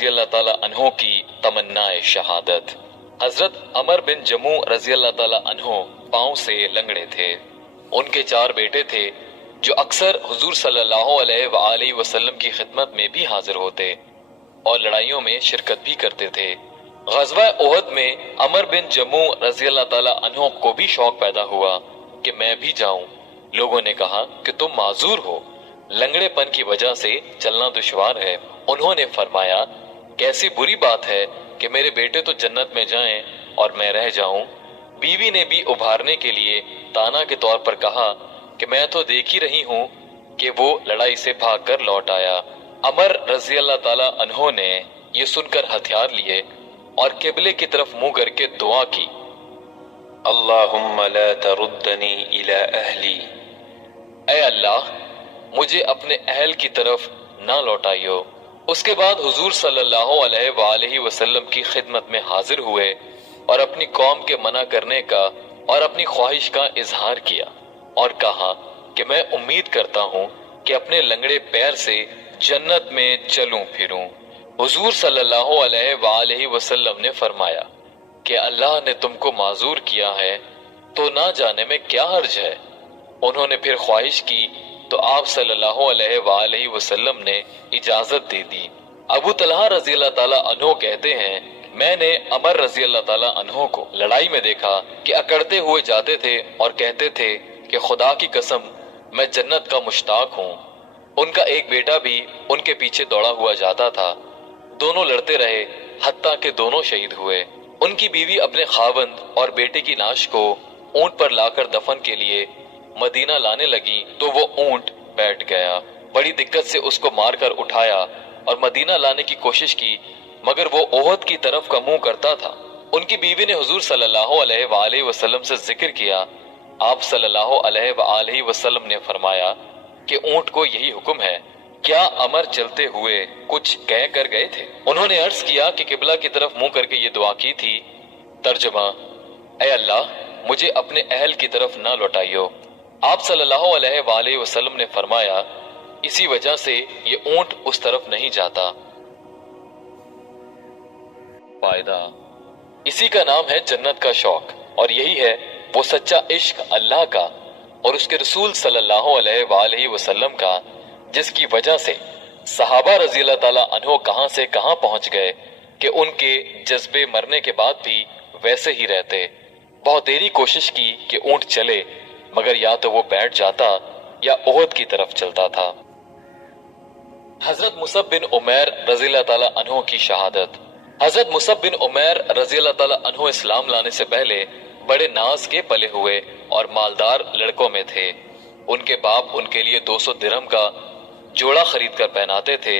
रजी अल्लाह ताला अन्हो की तमन्नाए शहादत। हजरत अमर बिन जमू रजी अल्लाह ताला अन्हो पांव से लंगड़े थे। उनके 4 बेटे थे जो अक्सर हुजूर सल्लल्लाहु अलैहि वसल्लम की खिदमत में भी हाजिर होते और लड़ाइयों में शिरकत भी करते थे। गज़वा उहद में अमर बिन जमू रजी अल्लाह ताला अन्हो को भी शौक पैदा हुआ कि मैं भी जाऊं। लोगों ने कहा कि तुम माजूर हो, लंगड़ेपन की वजह से चलना दुश्वार है। उन्होंने फरमाया, कैसी बुरी बात है कि मेरे बेटे तो जन्नत में जाएं और मैं रह जाऊं। बीवी ने भी उभारने के लिए ताना के तौर पर कहा कि मैं तो देख ही रही हूं कि वो लड़ाई से भागकर लौट आया। अमर रजी अल्लाह ताला अन्हो ने ये सुनकर हथियार लिए और किबले की तरफ मुंह करके दुआ की, अल्लाहुम्मा ला तरुद्दनी इला अहली, ऐ अल्लाह मुझे अपने अहल की तरफ ना लौटाइयो। उसके बाद हुजूर सल्लल्लाहु अलैहि वसल्लम की खिदमत में हाजिर हुए और अपनी कौम के मना करने का और अपनी ख्वाहिश का इजहार किया और कहा कि मैं उम्मीद करता हूँ कि अपने लंगड़े पैर से जन्नत में चलूं फिरूं। हुजूर सल्लल्लाहु अलैहि वसल्लम ने फरमाया कि अल्लाह ने तुमको माजूर किया है तो ना जाने में क्या हर्ज है। उन्होंने फिर ख्वाहिश की तो आप सल्लल्लाहु अलैहि वसल्लम ने इजाजत दे दी। अबू तलहा रजी अल्लाह ताला अन्हो कहते हैं, मैंने अमर रजी अल्लाह ताला अन्हो को लड़ाई में देखा कि अकड़ते हुए जाते थे और कहते थे कि खुदा की कसम मैं जन्नत का मुश्ताक हूँ। उनका एक बेटा भी उनके पीछे दौड़ा हुआ जाता था। दोनों लड़ते रहे हत्ता के दोनों शहीद हुए। उनकी बीवी अपने खावंद और बेटे की लाश को ऊंट पर लाकर दफन के लिए मदीना लाने लगी तो वो ऊंट बैठ गया। बड़ी दिक्कत से उसको मारकर उठाया और मदीना लाने की कोशिश की, मगर वो ओहद की तरफ का मुंह करता था। उनकी बीवी ने हुजूर सल्लल्लाहु अलैहि वसल्लम से जिक्र किया। आप सल्लल्लाहु अलैहि वसल्लम ने फरमाया कि ऊंट को यही हुक्म है, क्या अमर चलते हुए कुछ कह कर गए थे? उन्होंने अर्ज किया कि किबला की तरफ मुंह करके ये दुआ की थी। तर्जुमा, ऐ अल्लाह मुझे अपने अहल की तरफ ना लौटाइयो। आप सल्लल्लाहु अलैहि वसल्लम ने फरमाया, इसी वजह से ये ऊंट उस तरफ नहीं जाता। फायदा, इसी का नाम है जन्नत का शौक और यही है वो सच्चा इश्क अल्लाह का और उसके रसूल सल्लल्लाहु अलैहि वसल्लम का, जिसकी वजह से सहाबा रजी अल्लाह ताला अन्हो कहां से कहां पहुंच गए कि उनके जज्बे मरने के बाद भी वैसे ही रहते। बहुत देरी कोशिश की कि ऊंट चले, मगर या तो वो बैठ जाता या ओहद की तरफ चलता था। हजरत मुसब बिन उमैर रज़ी अल्लाह ताला अन्हो की शहादत। हजरत मुसब बिन उमैर रज़ी अल्लाह ताला अन्हो इस्लाम लाने से पहले बड़े नाज के पले हुए और मालदार लड़कों में थे। उनके बाप उनके लिए 200 दिरहम का जोड़ा खरीद कर पहनाते थे।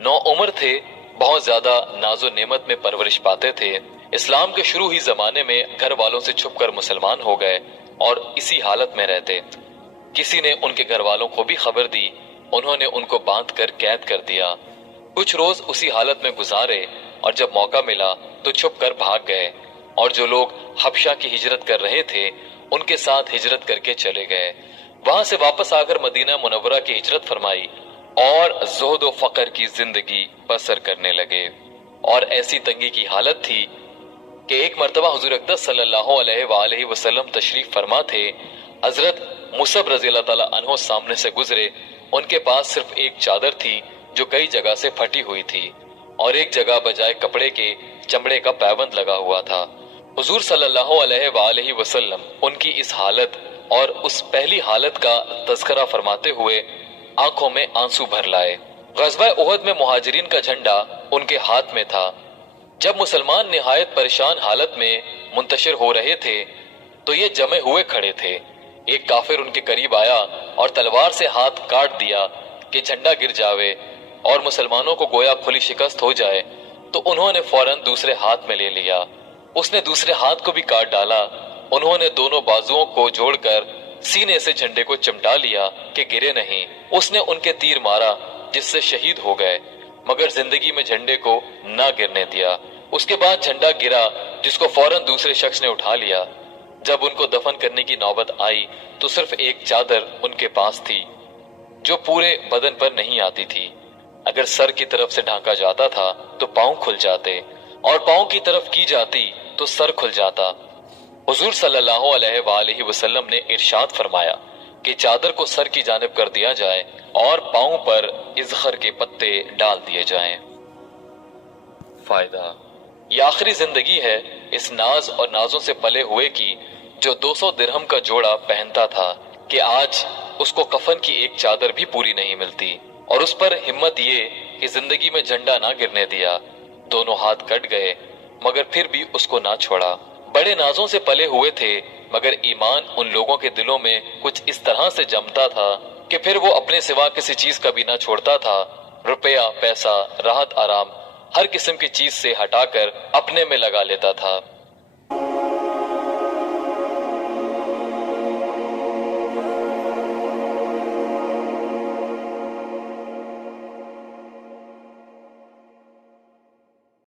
9 उम्र थे, बहुत ज्यादा नाजो नेमत में परवरिश पाते थे। इस्लाम के शुरू ही जमाने में घर वालों से छुपकर मुसलमान हो गए और इसी हालत में रहते। किसी ने उनके घर वालों को भी खबर दी, उन्होंने उनको बांध कर कैद कर दिया। कुछ रोज उसी हालत में गुजारे और जब मौका मिला तो छुप कर भाग गए और जो लोग हबशा की हिजरत कर रहे थे उनके साथ हिजरत करके चले गए। वहां से वापस आकर मदीना मुनव्वरा की हिजरत फरमाई और ज़ुहद व फकर की जिंदगी बसर करने लगे। और ऐसी तंगी की हालत थी कि एक मर्तबा हुजूर अक़दस सल्लल्लाहु अलैहि वसल्लम तशरीफ फरमा थे। हजरत मुसब रज़ी अल्लाह ताला अन्हो सामने से गुजरे। उनके पास सिर्फ एक चादर थी जो कई जगह से फटी हुई थी और एक जगह बजाय कपड़े के चमड़े का पैबंद लगा हुआ था। हुजूर सल्लल्लाहु अलैहि वसल्लम उनकी इस हालत और उस पहली हालत का तज़किरा फरमाते हुए आंखों में आंसू भर लाए। ग़ज़वा उहद में मुहाजिरीन का झंडा उनके हाथ में था। जब मुसलमान निहायत परेशान हालत में मुंतशिर हो रहे थे तो ये जमे हुए खड़े थे। एक काफिर उनके करीब आया और तलवार से हाथ काट दिया कि झंडा गिर जावे और मुसलमानों को गोया खुली शिकस्त हो जाए, तो उन्होंने फौरन दूसरे हाथ में ले लिया। उसने दूसरे हाथ को भी काट डाला। उन्होंने दोनों बाजुओं को जोड़कर सीने से झंडे को चिमटा लिया कि गिरे नहीं। उसने उनके तीर मारा जिससे शहीद हो गए, मगर जिंदगी में झंडे को ना गिरने दिया। उसके बाद झंडा गिरा जिसको फौरन दूसरे शख्स ने उठा लिया। जब उनको दफन करने की नौबत आई तो सिर्फ एक चादर उनके पास थी जो पूरे बदन पर नहीं आती थी। अगर सर की तरफ से ढांका जाता था तो पांव खुल जाते और पांव की तरफ की जाती तो सर खुल जाता। हुजूर सल्लल्लाहु अलैहि वसल्लम ने इरशाद फरमाया कि चादर को सर की जानिब कर दिया जाए और पांव पर इज़खर के पत्ते डाल दिए जाएं। फायदा, ये आखिरी जिंदगी है इस नाज और नाजों से पले हुए की जो 200 दिरहम का जोड़ा पहनता था कि आज उसको कफन की एक चादर भी पूरी नहीं मिलती, और उस पर हिम्मत ये कि जिंदगी में झंडा ना गिरने दिया। दोनों हाथ कट गए मगर फिर भी उसको ना छोड़ा। बड़े नाजों से पले हुए थे मगर ईमान उन लोगों के दिलों में कुछ इस तरह से जमता था कि फिर वो अपने सिवा किसी चीज का भी ना छोड़ता था। रुपया, पैसा, राहत, आराम हर किस्म की चीज से हटाकर अपने में लगा लेता था।